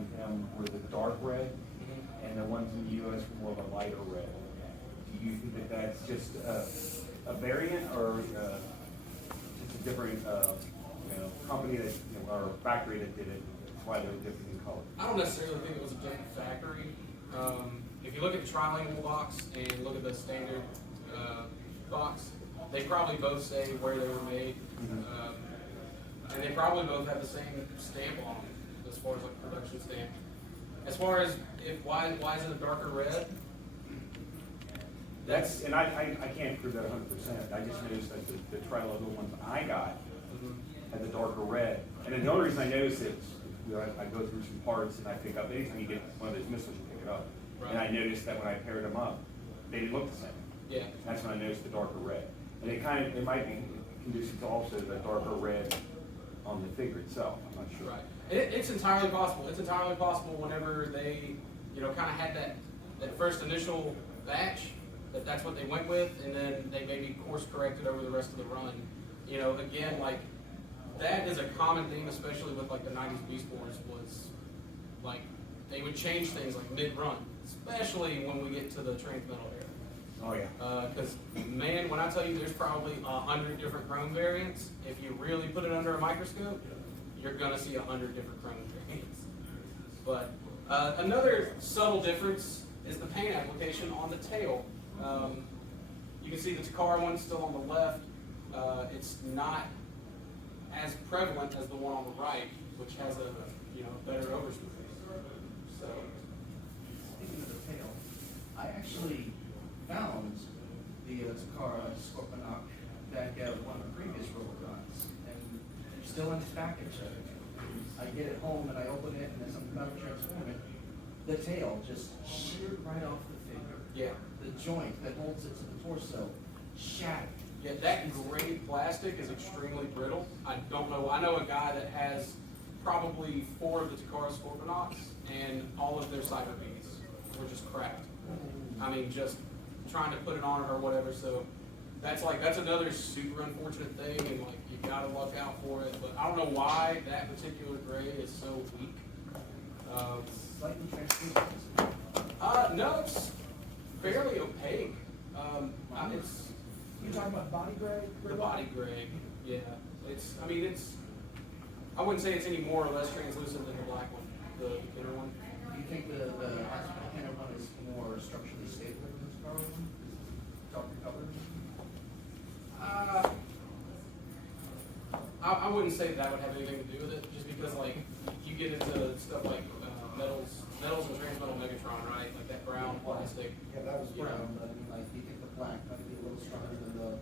on him were the dark red, and the ones in the US were more of a lighter red. Do you think that that's just a variant, or just a different company that, or factory that did it? That's why they're different in color. I don't necessarily think it was a different factory. If you look at the trilingual box and look at the standard box, they probably both say where they were made, and they probably both have the same stamp on them as far as like production stamp. As far as why is it a darker red? That's, and I can't prove that 100%. I just noticed that the trilingual ones I got had the darker red, and then the only reason I noticed it was I go through some parts and I pick up, anytime you get one of those missiles, you pick it up. Right. And I noticed that when I paired them up, they didn't look the same. Yeah. That's when I noticed the darker red. And it might be conducive to also the darker red on the figure itself. I'm not sure. Right. It's entirely possible. It's entirely possible whenever they, kind of had that first initial batch, that's what they went with, and then they maybe course corrected over the rest of the run. Again, like, that is a common theme, especially with like the 90s Beast Wars, was like they would change things like mid-run, especially when we get to the Transmetal era. Oh yeah. Because man, when I tell you there's probably 100 different chrome variants, if you really put it under a microscope, you're gonna see 100 different chrome variants. But another subtle difference is the paint application on the tail. You can see the Takara one still on the left. It's not as prevalent as the one on the right, which has a better oversmoothing. So, speaking of the tail, I actually found the Takara Scorponok back at one of the previous Robocons, and it's still in its package. I get it home and I open it, and there's something about to transform it. The tail just sheared right off the figure. yeah. The joint that holds it to the torso shattered. Yeah, that gray plastic is extremely brittle. I don't know. I know a guy that has probably 4 of the Takara Scorponauts, and all of their cyber beads were just cracked. I mean, just trying to put it on or whatever. So that's another super unfortunate thing, and like you gotta look out for it. But I don't know why that particular gray is so weak. Slightly translucent. No, it's fairly opaque. It's. You're talking about body gray? The body gray, yeah. I wouldn't say it's any more or less translucent than the black one, the inner one. Do you think the Cannel one is more structurally stable than the Scar one? Darker color? I wouldn't say that would have anything to do with it, just because like you get into stuff like metals and transmetal Megatron, right? Like that brown plastic. Yeah, that was brown, but I mean, like, do you think the black might be a little stronger than the blue?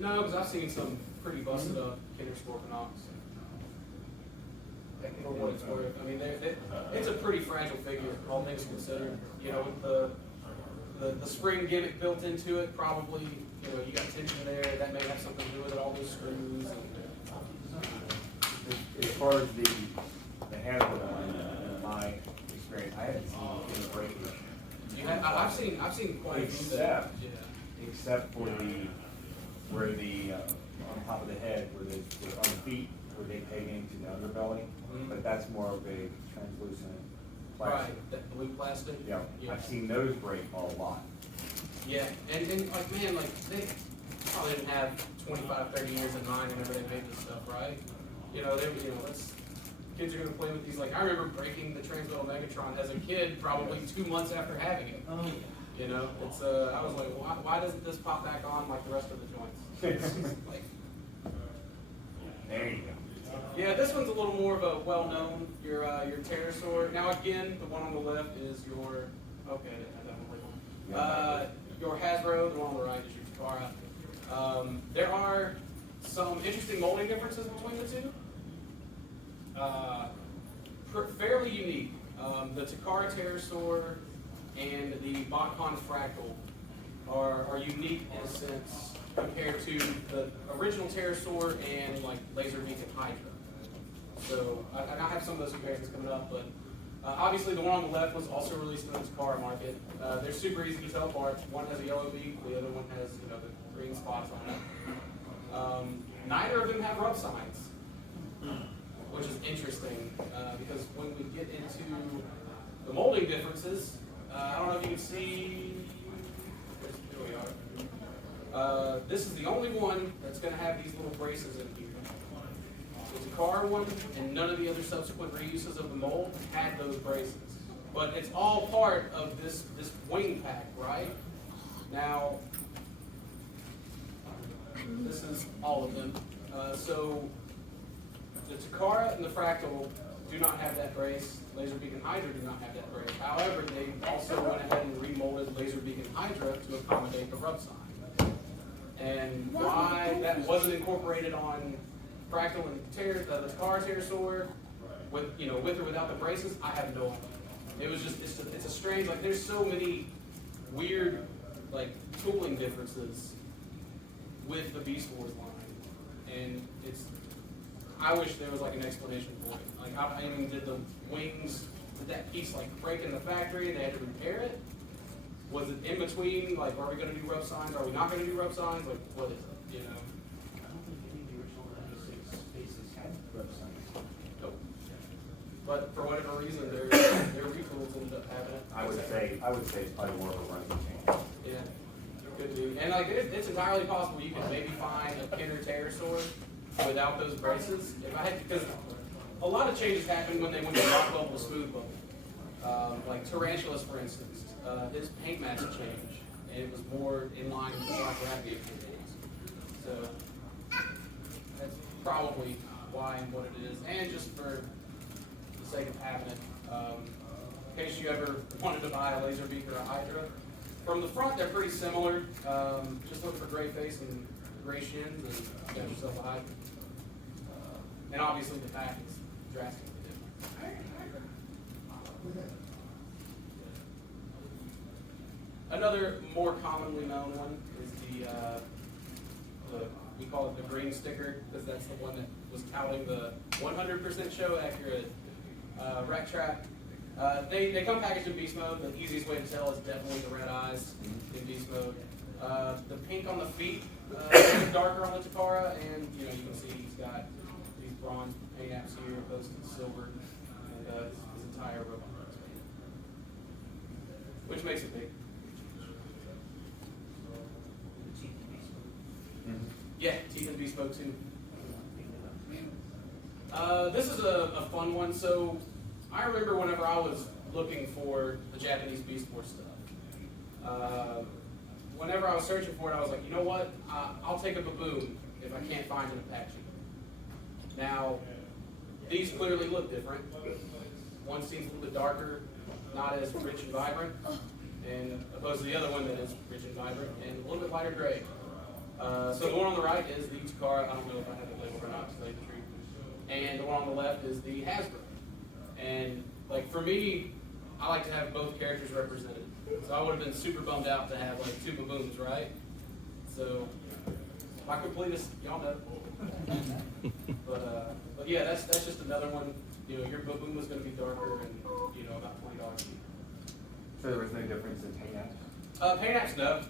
No, because I've seen some pretty busted up Kinder Scorponauts. For what it's worth. I mean, it's a pretty fragile figure, all things considered. With the spring gimmick built into it, probably, you got tension there, that may have something to do with it, all those screws. As far as the Hasbro one, in my experience, I haven't seen any breakage. I've seen quite a few. Except for where the on top of the head, where on the feet, where they peg into the underbelly, but that's more of a translucent plastic. Right, that blue plastic. Yeah, I've seen those break a lot. Yeah, and like man, like they probably didn't have 25, 30 years in mind whenever they made this stuff, right? Kids are gonna play with these. Like I remember breaking the Transmetal Megatron as a kid, probably 2 months after having it. Oh. It's I was like, why doesn't this pop back on like the rest of the joints? Like, there you go. yeah, this one's a little more of a well-known. Your pterosaur. Now again, the one on the left is your your Hasbro. The one on the right is your Takara. There are some interesting molding differences between the two. Fairly unique. The Takara pterosaur and the Botcon Fractal are unique in a sense compared to the original pterosaur and like Laser Beacon Hydra. So I have some of those comparisons coming up, but obviously the one on the left was also released in the Takara market. They're super easy to tell apart. One has a yellow beak, the other one has the green spots on it. Neither of them have rub signs, which is interesting because when we tooling differences. I don't know if you can see. Here we are. This is the only one that's going to have these little braces in here. It's a car one, and none of the other subsequent reuses of the mold had those braces. But it's all part of this wing pack, right? Now, this is all of them. So the Takara and the Fractal do not have that brace. Laser Beacon Hydra do not have that brace. However, they also went ahead and remolded Laser Beacon Hydra to accommodate the rub sign. And why that wasn't incorporated on Fractal and the Takara Pterosaur, with or without the braces, I have no idea. It was just it's a strange, like, there's so many weird, like, tooling differences with the Beast Wars line, and I wish there was like an explanation for it. Like, how even did the wings, did that piece like break in the factory and they had to repair it? Was it in between, like, are we going to do rub signs, are we not going to do rub signs, like, what is it, I don't think any of the original 96 Stasis had rub signs. Nope. But for whatever reason, their retools ended up having it. I would say it's probably more of a running change. Yeah, could be. And like, it's entirely possible you could maybe find a Kenner Pterosaur without those braces. If I had, because a lot of changes happened when they went to rock bubble to smooth bubble. Like Tarantulas, for instance, his paint mask changed, and it was more in line with the rock gravity of paint mask. So that's probably why and what it is, and just for the sake of having it. In case you ever wanted to buy a Laser Beak or a Hydra, from the front they're pretty similar. Just look for gray face and gray shins, and you got yourself a Hydra. And obviously the back is drastically different. Another more commonly known one is we call it the green sticker, because that's the one that was touting the 100% show accurate rack trap. They come packaged in beast mode. The easiest way to tell is definitely the red eyes in beast mode. The pink on the feet is darker on the Takara, and you can see he's got these bronze paint apps here opposed to the silver, and his entire Robocon is painted, which makes it big. Yeah, teeth and beast mode too. This is a fun one. So I remember whenever I was looking for the Japanese Beast Wars stuff, whenever I was searching for it, I was like, you know what? I'll take a baboon if I can't find an Apache. Now, these clearly look different. One seems a little bit darker, not as rich and vibrant, and opposed to the other one that is rich and vibrant and a little bit lighter gray. So the one on the right is the Takara. I don't know if I have it labeled or not, to tell you the truth. And the one on the left is the Hasbro. And like, for me, I like to have both characters represented. So I would have been super bummed out to have like two baboons, right? So my completest, y'all know. But yeah, that's just another one. Your baboon was going to be darker and about $20. So there was no difference in paint apps? Paint apps, no.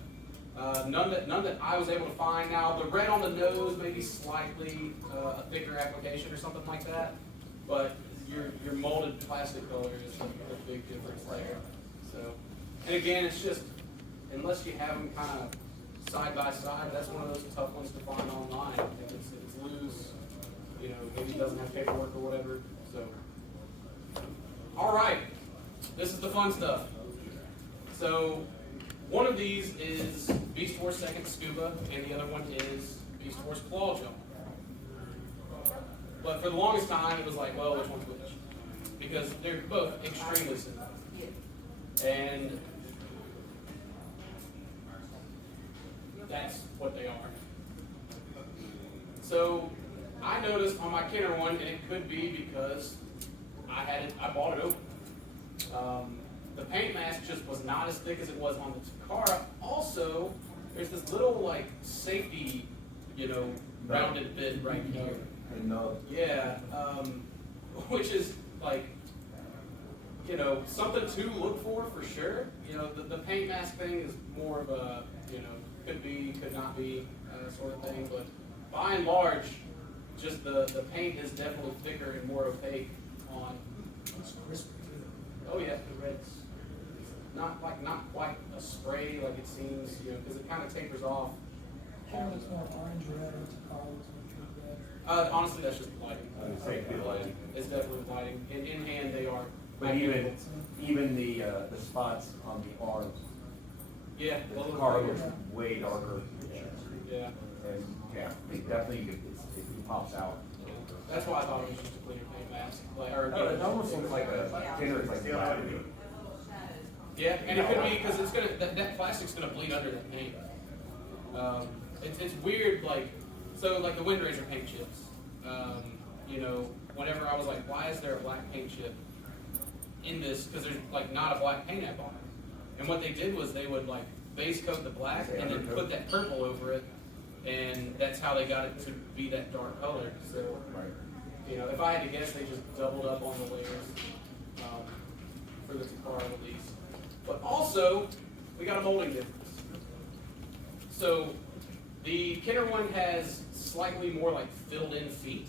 None that I was able to find. Now the red on the nose, maybe slightly a thicker application or something like that, but your molded plastic color is a big difference there. So, and again, it's just, unless you have them kind of side by side, that's one of those tough ones to find online. If it's loose, maybe it doesn't have paperwork or whatever. So, all right, this is the fun stuff. So, one of these is Beast Wars Second Scuba, and the other one is Beast Wars Claw Jump. But for the longest time, it was like, well, which one's which? Because they're both extremely similar. And that's what they are. So I noticed on my Kenner one, and it could be because I bought it open. The paint mask just was not as thick as it was on the Takara. Also, there's this little like safety, rounded bit right here. Yeah, which is like, something to look for sure. The paint mask thing is more of a, could be, could not be sort of thing. But by and large, just the paint is definitely thicker and more opaque on. It's crispy. Oh yeah, the reds. tapers off. Here looks more orange red, and Takara looks more true red. Honestly, that's just lighting. I would say good lighting. It's definitely lighting. In hand, they are. But even the spots on the arms, Yeah, the well, car looks way darker. yeah. And yeah, it definitely, it pops out. That's why I thought it was just a cleaner paint mask. Like, or, Oh, it almost looks like a thinner, it's like black. yeah, and it could be because it's gonna that plastic's gonna bleed under that paint. It's weird, like so like the Wind Ranger paint chips. You know, whenever I was like, why is there a black paint chip in this? Because there's like not a black paint app on it. And what they did was they would like base coat the black and then put that purple over it, and that's how they got it to be that dark color. So, you know, if I had to guess, they just doubled up on the layers for the Takara release. But also, we got a molding difference. So, the Kenner one has slightly more like filled-in feet,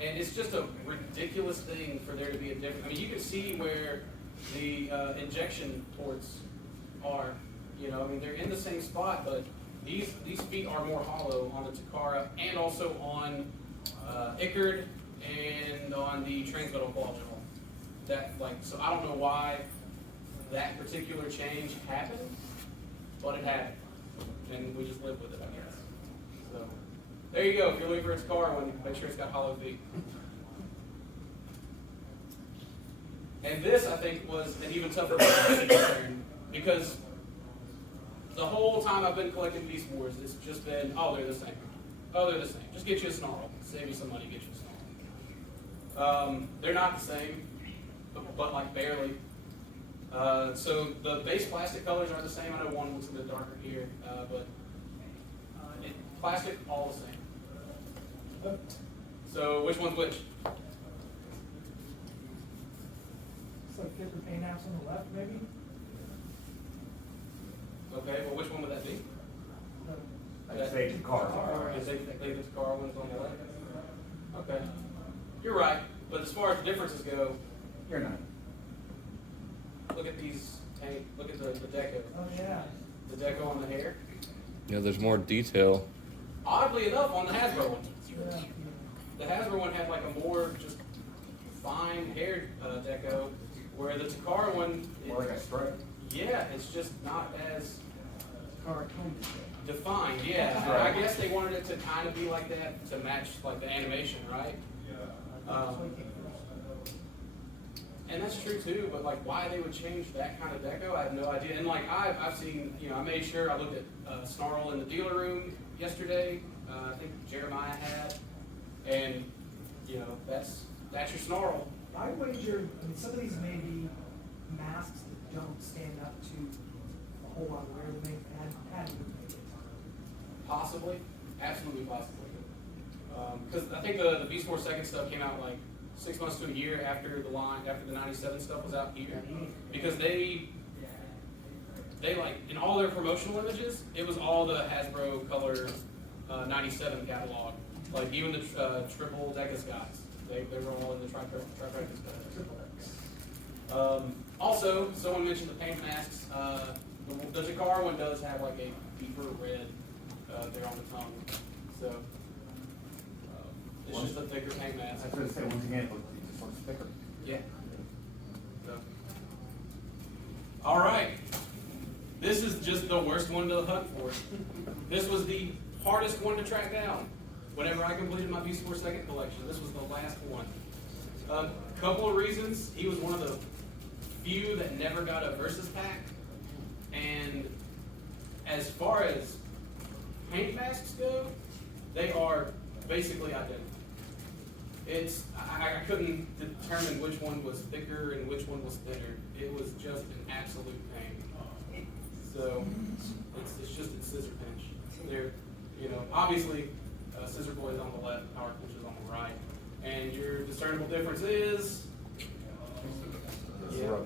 and it's just a ridiculous thing for there to be a difference. I mean, you can see where the injection ports are. You know, I mean, they're in the same spot, but these feet are more hollow on the Takara and also on Ickard and on the transmetal claw jaw. That so I don't know why that particular change happened, but it happened, and we just live with it, I guess. So there you go. If you're looking for a Takara one, make sure it's got hollow feet. And this, I think, was an even tougher concern because the whole time I've been collecting Beast Wars, it's just been, oh, they're the same. Oh, they're the same. Just get you a Snarl. Save you some money, get you a Snarl. They're not the same, but like barely. So the base plastic colors are the same. I know one was a bit darker here, but plastic, all the same. So which one's which? It's like different paint apps on the left, maybe? Okay, well, which one would that be? I'd say the car. Is they the car one's on the left? Okay. You're right, but as far as the differences go, You're not. look at these paint, look at the deco. Oh, yeah. The deco on the hair. Yeah, there's more detail. Oddly enough, on the Hasbro one. Yeah. The Hasbro one had like a more just fine hair deco, where the Takara one, More like a stripe. yeah, it's just not as Car cone defined. Yeah, That's and I right. guess they wanted it to kind of be like that to match like the animation, right? And that's true too, but like why they would change that kind of deco, I have no idea. And like I've seen, you know, I made sure I looked at Snarl in the dealer room yesterday. I think Jeremiah had, and you know that's your Snarl. I wager, I mean, some of these may be masks that don't stand up to a whole lot of wear that may had to make it. Possibly, absolutely possibly. Because I think the Beast Wars second stuff came out like 6 months to a year after the '97 stuff was out here, because they like in all their promotional images, it was all the Hasbro Color '97 catalog, like even the triple Decus guys, they were all in the trifecta guys. Also, someone mentioned the paint masks. The Takara one does have like a deeper red there on the tongue, so it's just a thicker paint I mask. was going to say, once again, it just looks thicker. Yeah. So. All right. This is just the worst one to hunt for. This was the hardest one to track down. Whenever I completed my Beast Wars second collection, this was the last one. A couple of reasons. He was one of the few that never got a versus pack. And as far as paint masks go, they are basically identical. I couldn't determine which one was thicker and which one was thinner. It was just an absolute pain. So it's just a scissor pinch. They're, you know, obviously Scissor Boy is on the left, Power Pinch is on the right, and your discernible difference is. Yeah.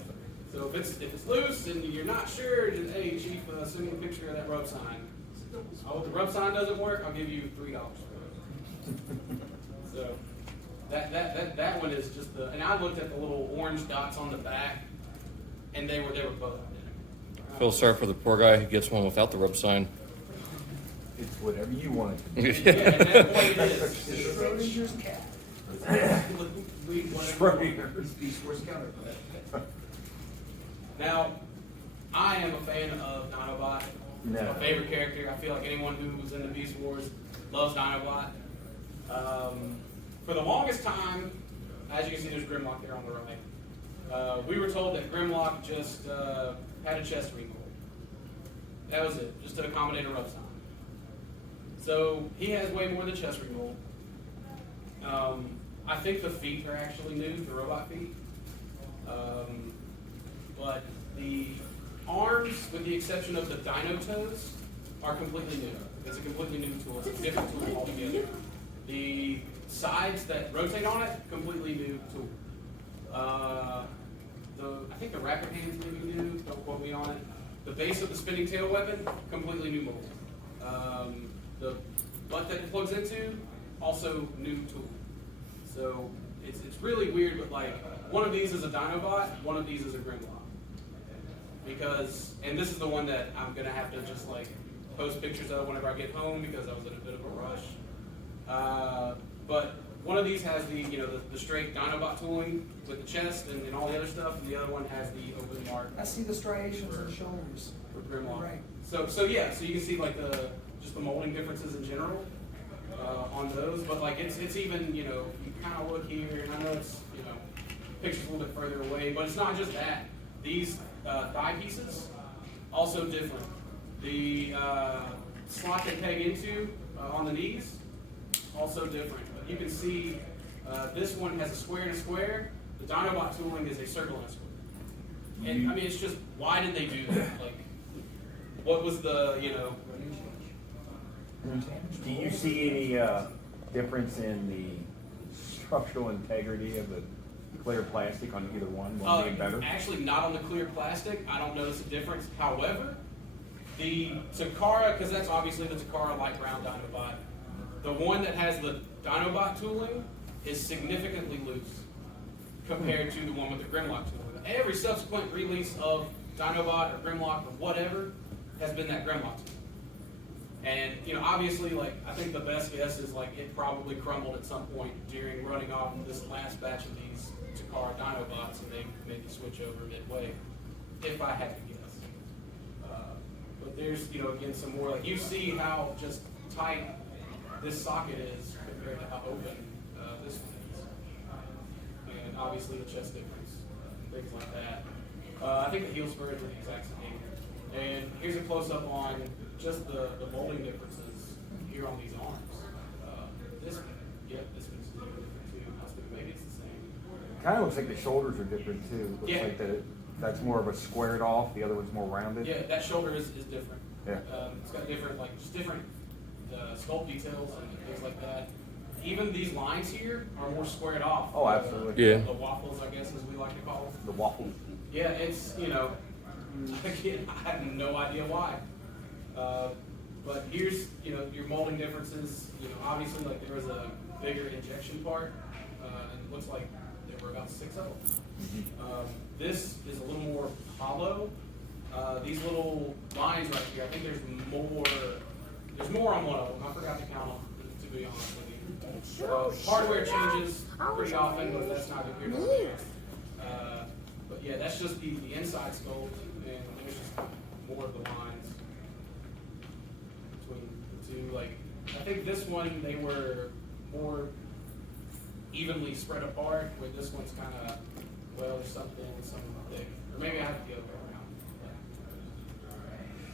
So if it's loose and you're not sure, just hey Chief, send me a picture of that rub sign. Oh, if the rub sign doesn't work, I'll give you $3 for it. So that one is just and I looked at the little orange dots on the back, and they were both identical. Feel sorry for the poor guy who gets one without the rub sign. It's whatever you want it to be. Yeah, and that's what it is. Schrodinger's cat. Beast Wars counter. Now, I am a fan of Dinobot. No. My favorite character. I feel like anyone who was in the Beast Wars loves Dinobot. For the longest time, as you can see, there's Grimlock there on the right. We were told that Grimlock just had a chest remold. That was it, just to accommodate a rough time. So he has way more than chest remold. I think the feet are actually new, the robot feet. But the arms, with the exception of the dino toes, are completely new. It's a completely new tool. It's a different tool altogether. The sides that rotate on it, completely new tool. I think the rapid hands may be new, don't quote me on it. The base of the spinning tail weapon, completely new mold. The butt that it plugs into, also new tool. So it's really weird, but like one of these is a Dinobot, one of these is a Grimlock. Because, and this is the one that I'm gonna have to just like post pictures of whenever I get home because I was in a bit of a rush. But one of these has the the straight Dinobot tooling with the chest and all the other stuff, and the other one has the open mark I see the striations in the shoulders. for Grimlock. Right. So yeah, so you can see like just the molding differences in general on those, but like it's even you kind of look here, and I know it's pictures a little bit further away, but it's not just that. These thigh pieces also different. The slot they peg into on the knees also different. But you can see this one has a square and a square. The Dinobot tooling is a circle and a square. And I mean, it's just why did they do that? Like, what was the Do you see any difference in the structural integrity of the clear plastic on either one being better? Actually, not on the clear plastic. I don't notice a difference. However, the Takara, because that's obviously the Takara light brown Dinobot, the one that has the Dinobot tooling is significantly loose compared to the one with the Grimlock tooling. Every subsequent release of Dinobot or Grimlock or whatever has been that Grimlock tooling. And obviously, like I think the best guess is like it probably crumbled at some point during running off this last batch of these Takara Dinobots, and they maybe switch over midway, if I had to guess. But there's again some more like you see how just tight this socket is compared to how open this one is, and obviously the chest difference, things like that. I think the heel spurs are the exact same. And here's a close up on just the molding differences here on these arms. This one's different too. I was thinking maybe it's the same. Kind of looks like the shoulders are different too. Looks Yeah. like that's more of a squared off. The other one's more rounded. Yeah, that shoulder is different. Yeah. It's got different sculpt details and things like that. Even these lines here are more squared off. Oh, absolutely. Yeah. The waffles, I guess, as we like to call them. The waffle. Yeah, it's again, I have no idea why. But here's your molding differences. Obviously, like there was a bigger injection part, and it looks like there were about 6 of them. This is a little more hollow. These little lines right here, I think there's more. There's more on one of them. I forgot to count them, to be honest with you. Hardware changes pretty often, but that's not here nor there. But yeah, that's just the inside sculpt, and there's just more of the lines between the two. Like, I think this one, they were more evenly spread apart, where this one's kind of, well, there's some thin, some thick. Or maybe I have to go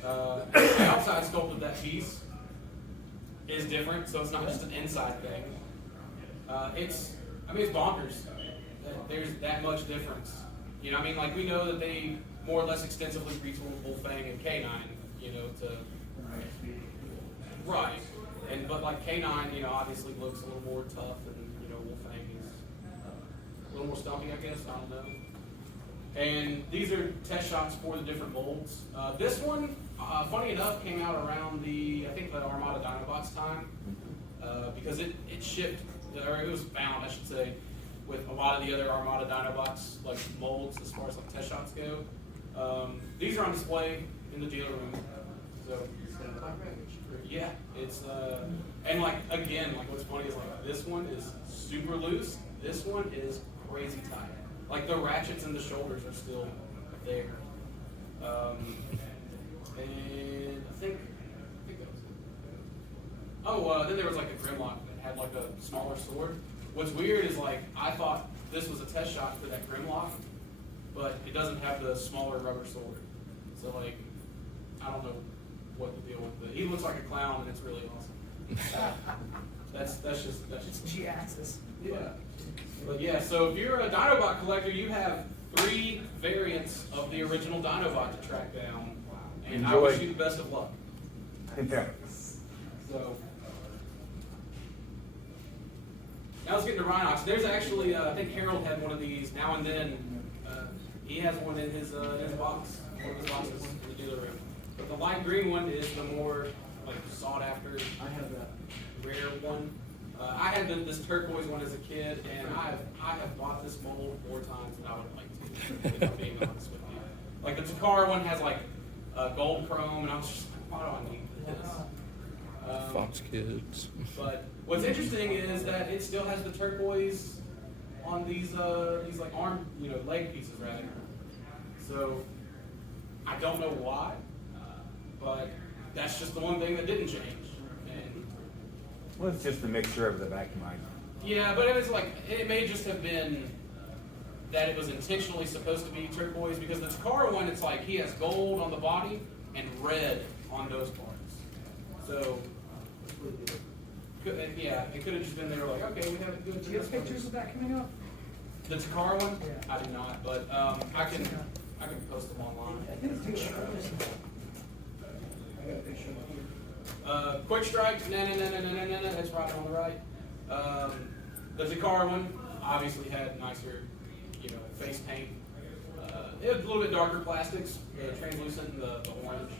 around. The outside sculpt of that piece is different, so it's not just an inside thing. It's bonkers that there's that much difference. Like we know that they more or less extensively retooled Wolfang and K9, to right. But like K9, obviously looks a little more tough, and Wolfang is a little more stumpy, I guess. I don't know. And these are test shots for the different molds. This one, funny enough, came out around the Armada Dinobots time, because it shipped, or it was bound, I should say, with a lot of the other Armada Dinobots like molds as far as like test shots go. These are on display in the dealer room. So, yeah, it's and like again, like what's funny is like this one is super loose. This one is crazy tight. Like the ratchets and the shoulders are still there. And I think that was it. Oh, then there was like a Grimlock that had like a smaller sword. What's weird is like I thought this was a test shot for that Grimlock, but it doesn't have the smaller rubber sword. So like, I don't know what the deal with it. He looks like a clown, and it's really awesome. that's just It's G-axis. yeah. But yeah, so if you're a Dinobot collector, you have 3 variants of the original Dinobot to track down, and I Enjoy. wish you the best of luck. Yeah. So now let's get into Rhinox. There's actually, I think Harold had one of these now and then. He has one in his box, one of his boxes in the dealer room. But the light green one is the more like sought after. I have that rare one. I had this turquoise one as a kid, and I have bought this mold more times than I would like to. If I'm being honest with you. Like the Takara one has like gold chrome, and I was just like, why do I need this? Fox Kids. But what's interesting is that it still has the turquoise on these like arm, leg pieces rather. So I don't know why, but that's just the one thing that didn't change. And Well, it's just a mixture of the vacuumizer. yeah, but it was like it may just have been that it was intentionally supposed to be turquoise because the Takara one, it's like he has gold on the body and red on those parts. So yeah, it could have just been there like, okay, we have it good. Do you have pictures of that coming up? The Takara one? Yeah. I do not, but I can post them online. Quick Strike, no, that's right on the right. The Takara one obviously had nicer, face paint. It was a little bit darker plastics, the translucent and the orange.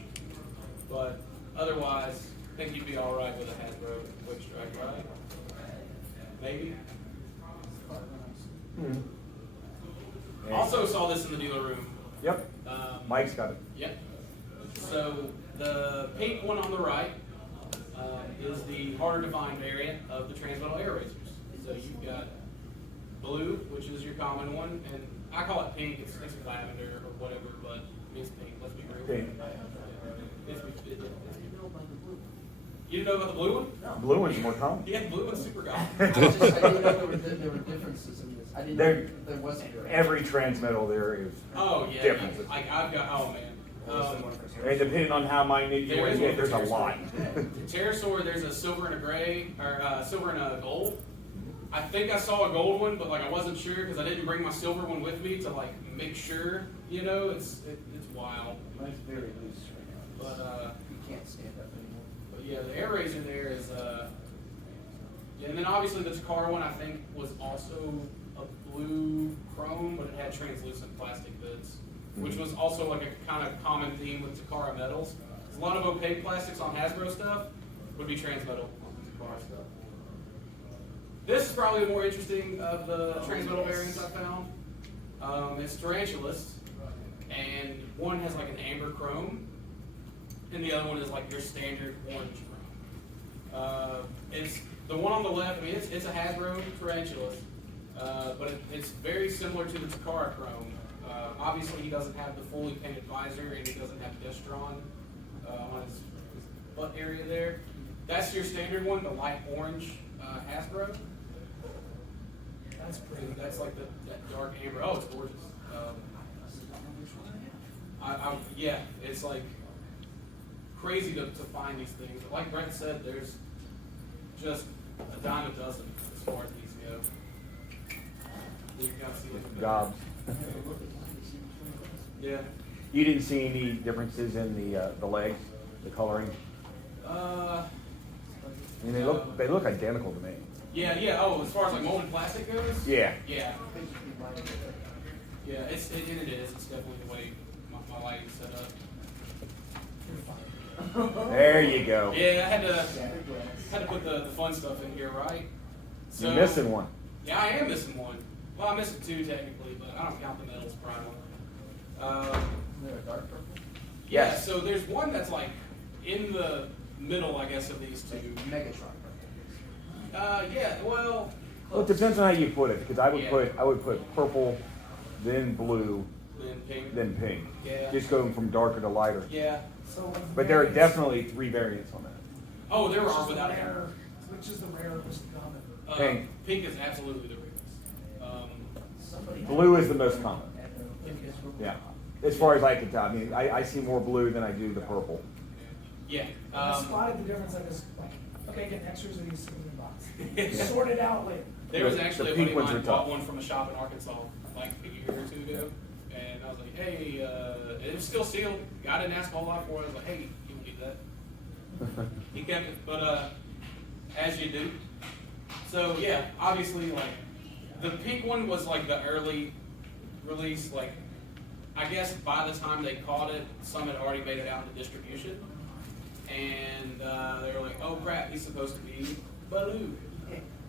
But otherwise, I think you'd be all right with a Hasbro Quick Strike, right? Maybe. Also saw this in the dealer room. Yep. Mike's got it. Yep. So the pink one on the right is the harder to find variant of the Transmetal Air Racers. So you've got blue, which is your common one, and I call it pink. It's lavender or whatever, but it's pink. Let's be real. Pink. You didn't know about the blue one? No. Blue one's more common. Yeah, blue one's super common. I didn't know there were differences in this. I didn't know There- there wasn't. Every transmetal there is Oh yeah. differences. Like I've got. Oh man. And depending on how minute you There want is to one get, for there's a Pterosaur. lot. The Pterosaur, there's a silver and a gray, or silver and a gold. I think I saw a gold one, but like I wasn't sure because I didn't bring my silver one with me to like make sure. It's wild. Mine's very loose right now. But You can't stand up anymore. but yeah, the Air Razor there is yeah, and then obviously the Takara one I think was also a blue chrome, but it had translucent plastic bits, which was also like a kind of common theme with Takara metals. A lot of opaque plastics on Hasbro stuff would be transmetal on Takara stuff. This is probably the more interesting of the transmetal variants I found. It's Tarantulas, and one has like an amber chrome, and the other one is like your standard orange chrome. It's the one on the left. I mean, it's a Hasbro Tarantulas, but it's very similar to the Takara chrome. Obviously, he doesn't have the fully painted visor, and he doesn't have Destron on his butt area there. That's your standard one, the light orange Hasbro. That's pretty. That's like that dark amber. Oh, it's gorgeous. Yeah, it's like crazy to find these things. But like Brent said, there's just a dime a dozen as far as these go. You can kind of see it. Gobs. Yeah. You didn't see any differences in the legs, the coloring? Uh, I mean, they look identical to me. yeah. Oh, as far as like molded plastic goes? Yeah. Yeah. Yeah, it is. It's definitely the way my lighting's set up. There you go. Yeah, I had to put the fun stuff in here, right? So, You're missing one. Yeah, I am missing one. Well, I'm missing two technically, but I don't count the metals primal. Is there a dark purple? Yeah, Yes. so there's one that's like in the middle, I guess, of these two. Megatron. Yeah, well. Well, it depends on how you put it, because I would Yeah. put purple, then blue, Then pink. then pink. Yeah. Just going from darker to lighter. Yeah. So like But there are variants- definitely 3 variants on that. Oh, there which are is the without a rare- doubt. Which is the rare versus the common? Pink. Pink is absolutely the rarest. Somebody Blue is the most common. in this room. Yeah. As far as I can tell, I mean, I see more blue than I do the purple. Yeah. I spotted the difference. I was like, okay, get extras of these in the box. Sort it out later. There was The actually a pink buddy of ones mine are bought tough. one from a shop in Arkansas like a year or two ago, and I was like, hey, it was still sealed. I didn't ask a whole lot for it. I was like, hey, you don't need that. He kept it, but as you do. So yeah, obviously, like the pink one was like the early release. Like I guess by the time they caught it, some had already made it out into distribution, and they were like, oh crap, he's supposed to be blue.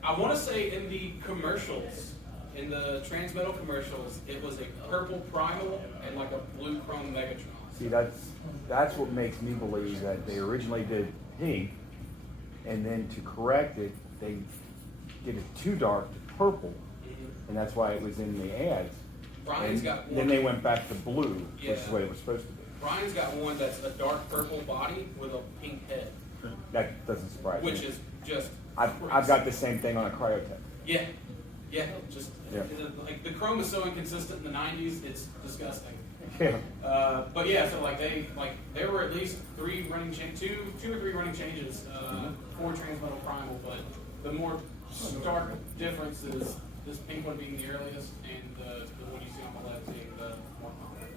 I want to say in the commercials, in the Transmetal commercials, it was a purple Primal and like a blue Chrome Megatron. See, that's what makes me believe that they originally did pink, and then to correct it, they did it too dark to purple, and that's why it was in the ads. Brian's And got one. then they went back to blue, which is Yeah. what it was supposed to be. Brian's got one that's a dark purple body with a pink head, That doesn't surprise me. which is just. I've got the same thing on a cryotech. Yeah, yeah, just Yeah. like the Chrome is so inconsistent in the '90s, it's disgusting. Yeah. But yeah, so there were at least two or three running changes for Transmetal Primal, but the more stark difference is this pink one being the earliest and the one you see on the left being the more common.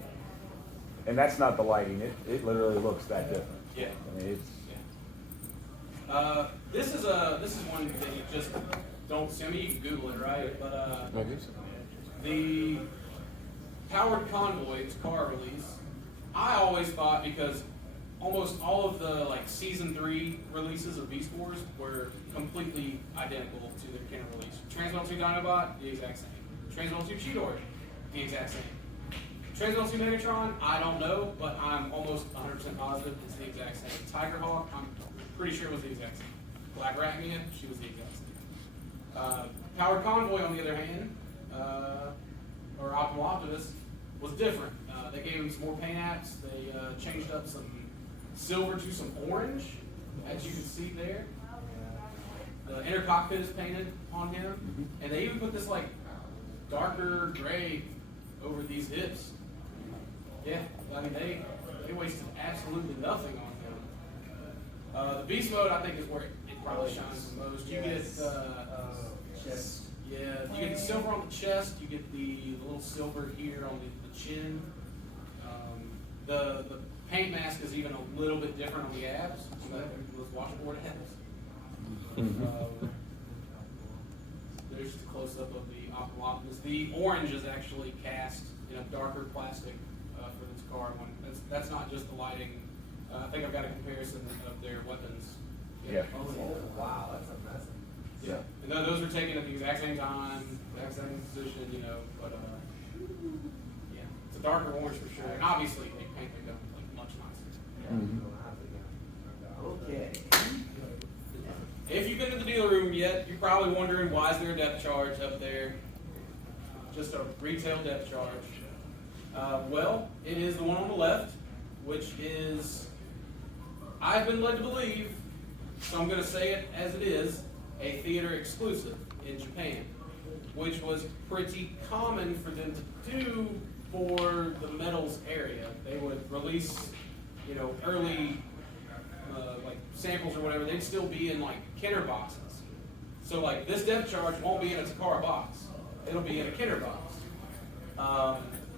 And that's not the lighting. It literally looks that different. Yeah. I mean, it's This is one that you just don't see. I mean, you can Google it, right? But the Powered Convoy's car release, I always thought, because almost all of the like season 3 releases of Beast Wars were completely identical to their Cannel release. Transmetal 2 Dinobot, the exact same. Transmetal 2 Cheetor, the exact same. Transmetal 2 Megatron, I don't know, but I'm almost 100% positive it's the exact same. Tigerhawk, I'm pretty sure it was the exact same. Black Arachnia, she was the exact same. Powered Convoy, on the other hand, or Optimal Optimus, was different. They gave him some more paint apps. They changed up some silver to some orange, as you can see there. The inner cockpit is painted on him, and they even put this like darker gray over these hips. Yeah, I mean they wasted absolutely nothing on him. The beast mode, I think, is where it probably shines the most. You get Chest. yeah, you get the silver on the chest. You get the little silver here on the chin. The paint mask is even a little bit different on the abs. So those washboard abs. There's just a close up of the Optimal Optimus. The orange is actually cast in a darker plastic for this car. That's not just the lighting. I think I've got a comparison of their weapons. Yeah. Oh, wow, that's amazing. Yeah. And those were taken at the exact same time, exact same position, you know, but yeah, it's a darker orange for sure. And obviously they paint their gun like much nicer. Okay. If you've been to the dealer room yet, you're probably wondering why is there a depth charge up there? Just a retail depth charge. Well, it is the one on the left, which is, I've been led to believe, so I'm going to say it as it is, a theater exclusive in Japan, which was pretty common for them to do for the metals area. They would release, you know, early like samples or whatever. They'd still be in like Kenner boxes. So like this depth charge won't be in a Takara box. It'll be in a Kenner box.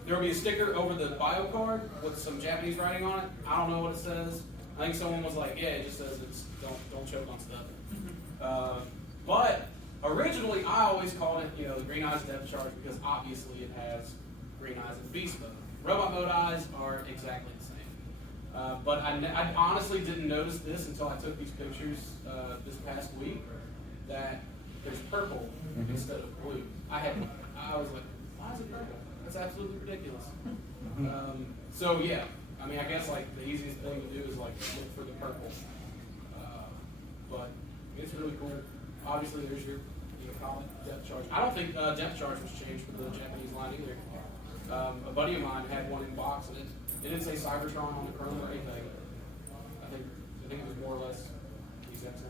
There will be a sticker over the bio card with some Japanese writing on it. I don't know what it says. I think someone was like, yeah, it just says it's don't choke on stuff. But originally, I always called it, you know, the Green Eyes depth charge because obviously it has Green Eyes and Beast mode. Robot mode eyes are exactly the same. But I honestly didn't notice this until I took these pictures this past week, that there's purple instead of blue. I was like, why is it purple? That's absolutely ridiculous. So yeah, I mean, I guess like the easiest thing to do is like look for the purple. But it's really cool. Obviously, there's your common depth charge. I don't think depth charge was changed for the Japanese line either. A buddy of mine had one in box, and it didn't say Cybertron on the chrome or anything. I think it was more or less the exact same.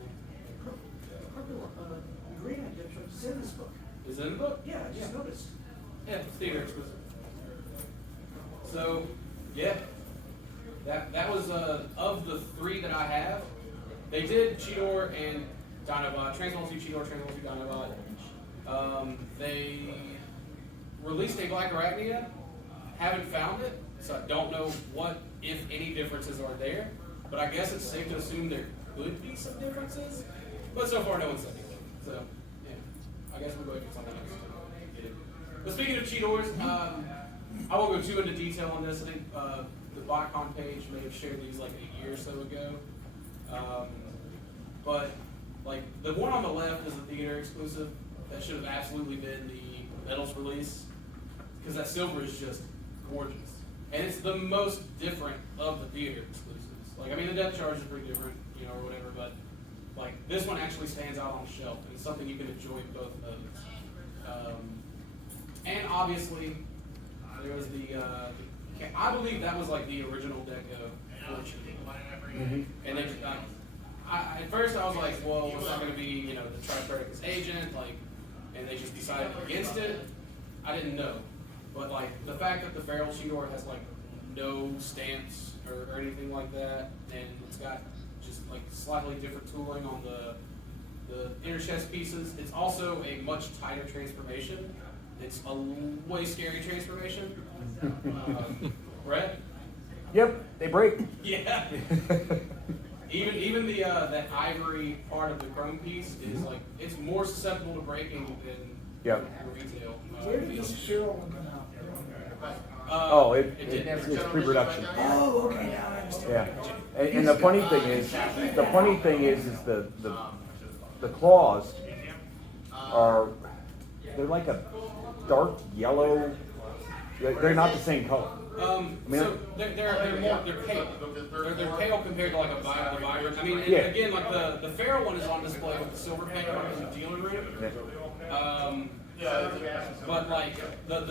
Green I did, it's in this book. Is it in the book? Yeah, I just noticed. Yeah, it's theater exclusive. So, yeah, that was of the 3 that I have. They did Cheetor and Dinobot, Transformers 2 Cheetor, Transformers 2 Dinobot. They released a Black Arachnia. Haven't found it, so I don't know what, if any, differences are there. But I guess it's safe to assume there could be some differences. But so far, no one's said anything. So, yeah, I guess we'll go for something else. But speaking of Cheetors, I won't go too into detail on this. I think the BotCon page may have shared these like a year or so ago. But like the one on the left is the theater exclusive. That should have absolutely been the metals release, because that silver is just gorgeous, and it's the most different of the theater exclusives. Like, I mean, the depth charge is pretty different, or whatever, but like this one actually stands out on the shelf, and it's something you can enjoy in both modes. And obviously, there was I believe that was like the original deco for Cheetor. And then at first I was like, well, was that going to be, the Triferdicus agent, like, and they just decided against it? I didn't know. But like the fact that the Feral Cheetor has like no stance or anything like that, and it's got just like slightly different tooling on the inner chest pieces. It's also a much tighter transformation. It's a way scary transformation. Brett? Yep, they break. Yeah. Even the that ivory part of the chrome piece is like, it's more susceptible to breaking than Yep. retail. Where did this Feral one come out? It's pre-production. Oh, okay, now I understand. Yeah, and the funny thing is the claws they're like a dark yellow. They're not the same color. So they're pale. They're pale compared to like the vibrant. I mean, and Yeah. again, like the Feral one is on display with the silver paint in the dealer room. But like the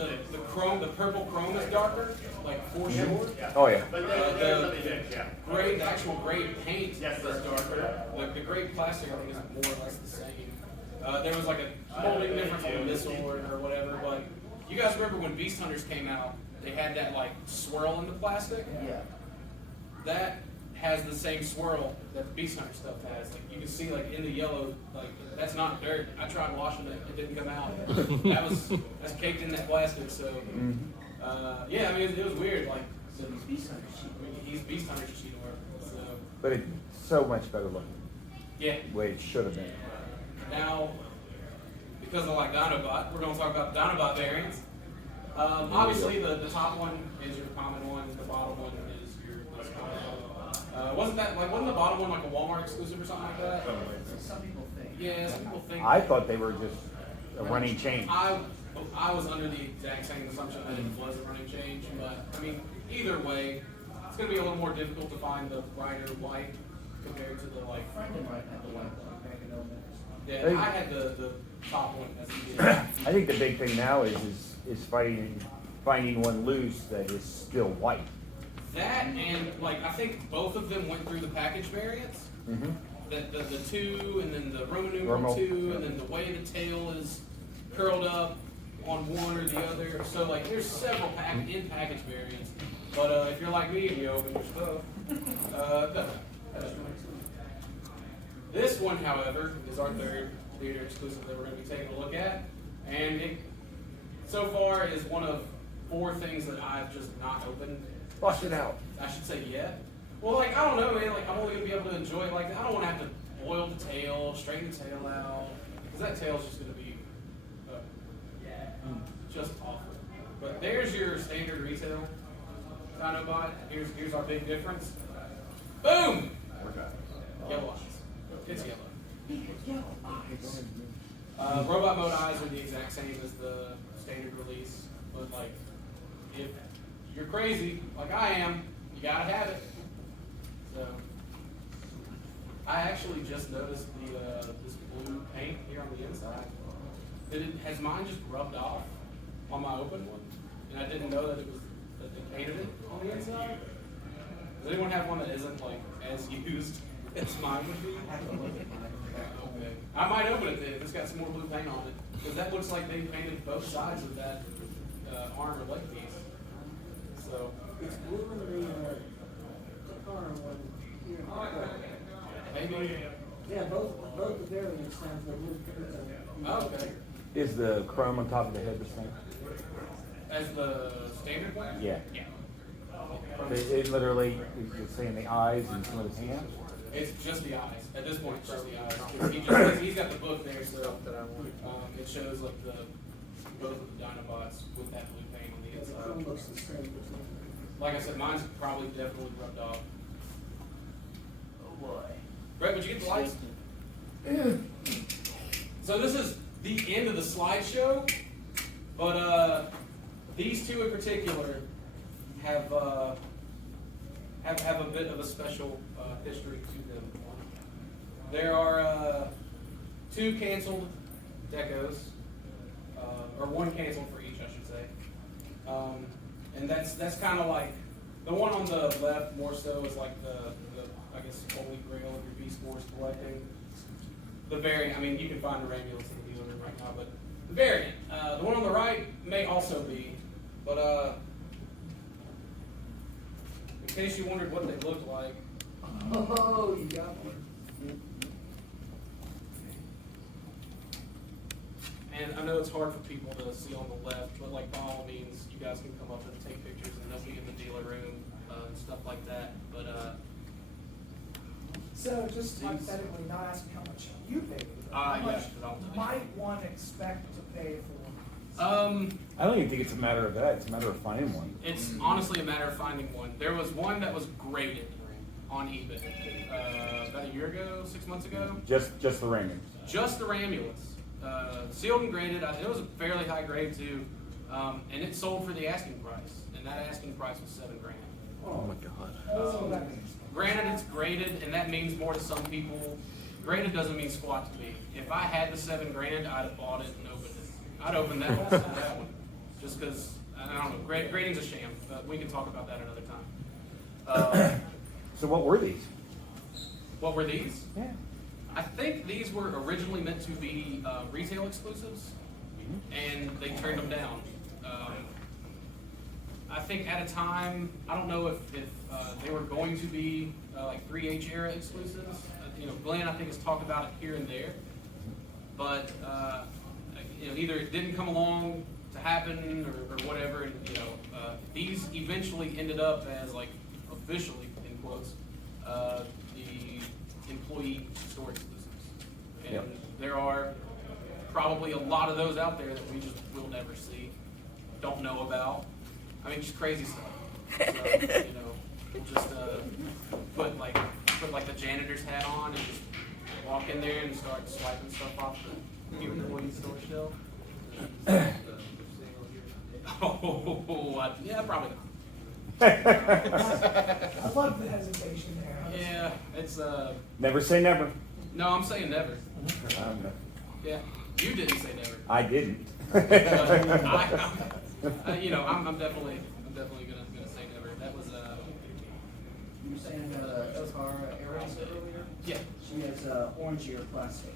chrome, the purple chrome is darker, like for sure. Oh yeah. The actual gray paint is darker. The gray plastic I think is more or less the same. There was like a molding difference on the missile or whatever. But you guys remember when Beast Hunters came out? They had that like swirl in the plastic. Yeah. That has the same swirl that the Beast Hunter stuff has. Like you can see like in the yellow, like that's not dirt. I tried washing it, it didn't come out. That's caked in that plastic. So yeah, I mean it was weird. Like So he's Beast Hunter Cheetor. he's Beast Hunter Cheetor. So But it's so much better looking. yeah. The way it should have been. Now, because I like Dinobot, we're going to talk about the Dinobot variants. Obviously, the top one is your common one. The bottom one is your less common one. Wasn't the bottom one like a Walmart exclusive or something like that? Some people think. Yeah, some people think. I thought they were just a running change. I was under the exact same assumption that it was a running change, but I mean, either way, it's going to be a little more difficult to find the brighter white compared to the like. Friend of mine had the white one back in Omaha. Yeah, I had the top one as he did. I think the big thing now is finding one loose that is still white. That and like I think both of them went through the package variants. Mm-hmm. The 2 and then the Roman numeral 2 and then the way the tail is curled up on one or the other. So like there's several package variants. But if you're like me and you open your stuff, no. This one, however, is our third theater exclusive that we're going to be taking a look at, and it so far is one of 4 things that I've just not opened. Flush it out. I should say yeah. Well, like I don't know, man. Like I'm only gonna be able to enjoy it. Like I don't want to have to boil the tail, straighten the tail out, because that tail's just gonna be just awful. But there's your standard retail Dinobot. Here's our big difference. Boom. Yellow eyes. It's yellow. Yellow eyes. Robot mode eyes are the exact same as the standard release, but like if you're crazy like I am, You gotta have it. So, I actually just noticed this blue paint here on the inside. Has mine just rubbed off on my open one? And I didn't know that they painted it on the inside? Does anyone have one that isn't like as used as mine would be? Okay. I might open it then if it's got some more blue paint on it. Because that looks like they painted both sides of that arm or leg piece. So. It's blue in the car one here. Maybe. Yeah, both the variants have the blue. Okay. Is the chrome on top of the head the same? As the standard one? Yeah. Yeah. It literally is saying the eyes and some of the hands. It's just the eyes. At this point, it's just the eyes. He's got the book there, so it shows like both of the Dinobots with that blue paint on the The inside. chrome looks the same. Like I said, mine's probably definitely rubbed off. Oh boy. Brett, would you get the lights? So this is the end of the slideshow, but these two in particular have a bit of a special history to them. There are 2 canceled decos, or 1 canceled for each, I should say. And that's kind of like the one on the left more so is like the I guess holy grail of your Beast Wars collecting. The variant, I mean, you can find a Ramulus in the dealer room right now, but the variant, the one on the right may also be, but in case you wondered what they looked like. Oh, you got one. And I know it's hard for people to see on the left, but like by all means, you guys can come up and take pictures, and they'll be in the dealer room and stuff like that. But So just hypothetically, not asking how much you paid, how yeah, much but I'll tell you. might one expect to pay for? I don't even think it's a matter of that. It's a matter of finding one. It's honestly a matter of finding one. There was one that was graded on eBay about a year ago, 6 months ago. Just the random. Just the Ramulus. Sealed and graded. It was a fairly high grade too, and it sold for the asking price, and that asking price was $7,000. Oh my god. That's what that means. Granted, it's graded, and that means more to some people. Graded doesn't mean squat to me. If I had the $7,000, I'd have bought it and opened it. I'd open that one, sell that one, just because I don't know. Grading's a sham, but we can talk about that another time. So what were these? What were these? Yeah. I think these were originally meant to be retail exclusives, and they turned them down. I think at a time, I don't know if they were going to be like 3H era exclusives. Glenn, I think, has talked about it here and there, but either it didn't come along to happen or whatever. And these eventually ended up as like officially, in quotes, the employee store exclusives. And Yep. there are probably a lot of those out there that we just will never see, don't know about. I mean, just crazy stuff. So, we'll just put like the janitor's hat on and just walk in there and start swiping stuff off the employee store shelf. Yeah, probably not. I love the hesitation there. Yeah, it's Never say never. no, I'm saying never. No, Yeah, you didn't say never. I didn't. But I'm definitely gonna say never. That was You were saying car Aries earlier? yeah, She has orangier plastic.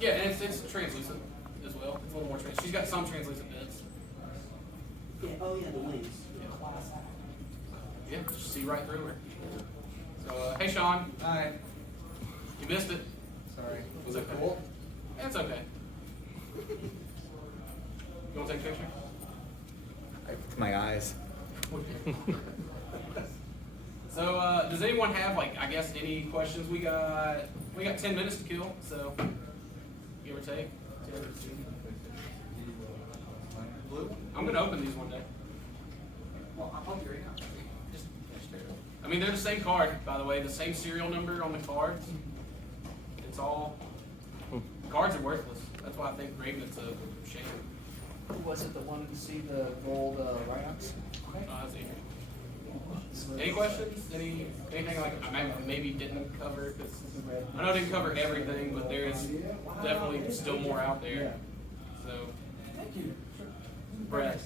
yeah, and it's translucent as well. It's a little more trans. She's got some translucent bits. Yeah, oh yeah, the wings. Class act. Yeah, just see right through her. So hey, Sean. Hi. You missed it. Sorry. Was it cool? It's okay. You want to take a picture? My eyes. So, does anyone have, any questions? We got 10 minutes to kill, so give or take. 10 or 15. Blue? I'm gonna open these one day. Well, I'll be right now. Just I mean, they're the same card, by the way, the same serial number on the cards. It's all cards are worthless. That's why I think Raven's a shame. Who was it that wanted to see the gold write-ups? That's easy. Any questions? Anything like I maybe didn't cover? 'Cause I know I didn't cover everything, but there is definitely still more out there. So, Thank you. Brett,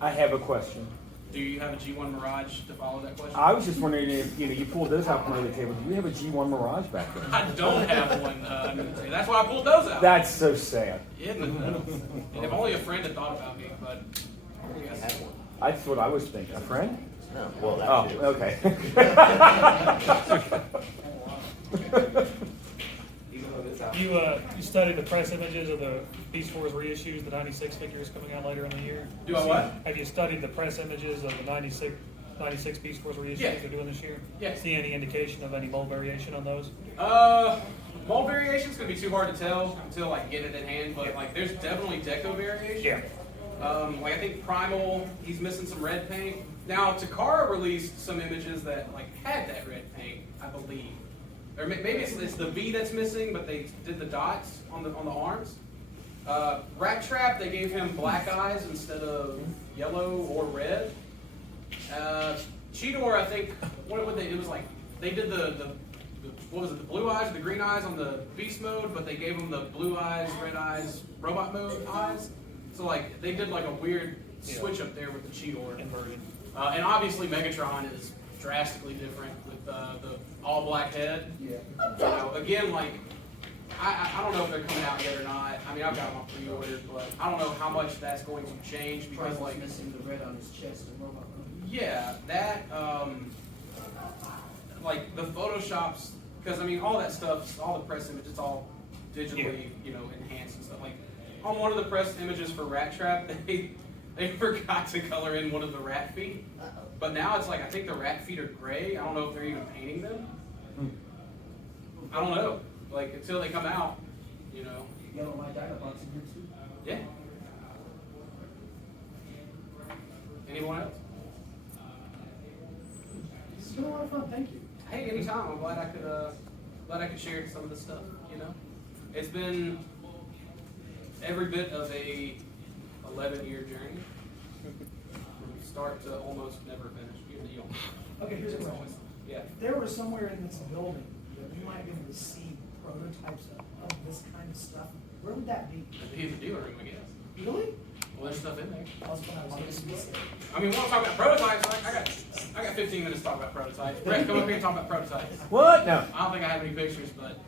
I have a question. do you have a G1 Mirage to follow that question? I was just wondering if, you pulled those out from under the table. Do you have a G1 Mirage back there? I don't have one. That's why I pulled those out. That's so sad. If only a friend had thought about me, but yes. That's what I was thinking. A friend? No, well, Oh, that okay. You studied the press images of the Beast Wars reissues, the 96 figures coming out later in the year? Do I what? Have you studied the press images of the 96 Beast Wars reissues Yeah. they're doing this year? Yeah. See any indication of any mold variation on those? Mold variation's gonna be too hard to tell until I get it in hand, but like there's definitely deco variation. Like I think Primal, he's missing some red paint. Now Takara released some images that like had that red paint, I believe. Or maybe it's the V that's missing, but they did the dots on the arms. Rat Trap, they gave him black eyes instead of yellow or red. Cheetor, I think, what would they? It was like they did the what was it? The blue eyes, the green eyes on the beast mode, but they gave him the blue eyes, red eyes, robot mode eyes. So like they did like a weird switch up there with the Cheetor Inversion. and obviously Megatron is drastically different with the all black head. Yeah. You know, again, like I don't know if they're coming out yet or not. I mean, I've got them on pre-order, but I don't know how much that's going to change because Primal's like missing the red on his chest and robot. yeah, that like the photoshops, because I mean all that stuff, all the press images, it's all digitally enhanced and stuff. Like on one of the press images for Rat Trap, they forgot to color in one of the rat feet, but now it's like I think the rat feet are gray. I don't know if they're even painting them. I don't know. Like until they come out, Yellow White Dinobots in here too. Yeah. Anyone else? This has been a lot of fun, thank you. Hey, anytime. I'm glad I could share some of this stuff. It's been every bit of a 11-year journey from start to almost never finish. Okay, here's a question. Yeah. If there was somewhere in this building that we might be able to see prototypes of this kind of stuff, where would that be? He's a dealer room, I guess. Really? Well, there's stuff in there. That's what I was going to say. I mean, we want to talk about prototypes. I got 15 minutes to talk about prototypes. Brett, come up here and talk about prototypes. What? No. I don't think I have any pictures, but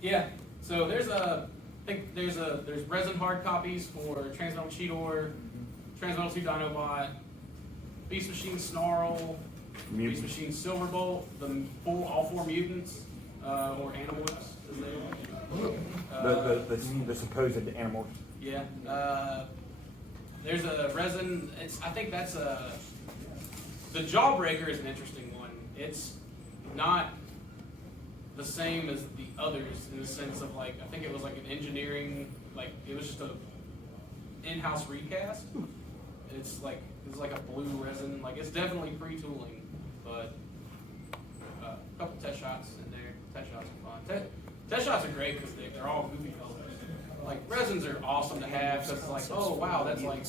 yeah. So there's resin hard copies for Transmetal Cheetor, Transmetal 2 Dinobot, Beast Machine Snarl, Beast Machine Silverbolt, all four mutants or Animorphs as they are. The supposed animal. Yeah. There's a resin. I think that's the Jawbreaker is an interesting one. It's not the same as the others in the sense of like I think it was like an engineering it was just a in-house recast. It's like a blue resin. Like it's definitely pre-tooling, but a couple test shots in there. Test shots are fun. Test shots are great because they're all goofy colors. Like resins are awesome to have because it's like, oh wow, that's like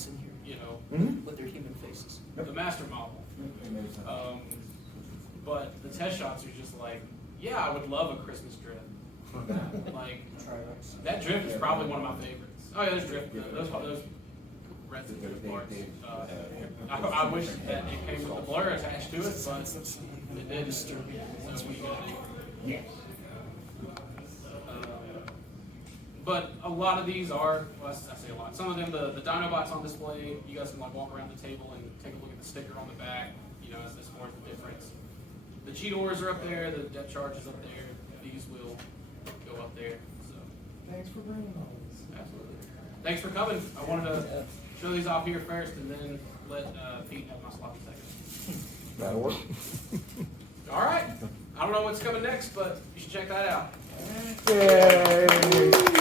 With their human faces. the master model. But the test shots are just like, yeah, I would love a Christmas drift. Like that drift is probably one of my favorites. Oh yeah, there's drift. Those resin drift parts. I wish that it came with the blur attached to it, but it did. So we but a lot of these are, well, I say a lot. Some of them, the Dinobots on display, you guys can like walk around the table and take a look at the sticker on the back, as far as the difference. The Cheetors are up there, the Depth Charge is up there, these will go up there, so. Thanks for bringing all this. Absolutely. Thanks for coming. I wanted to show these off here first and then let Pete have my sloppy second. That'll work. All right. I don't know what's coming next, but you should check that out. Yay!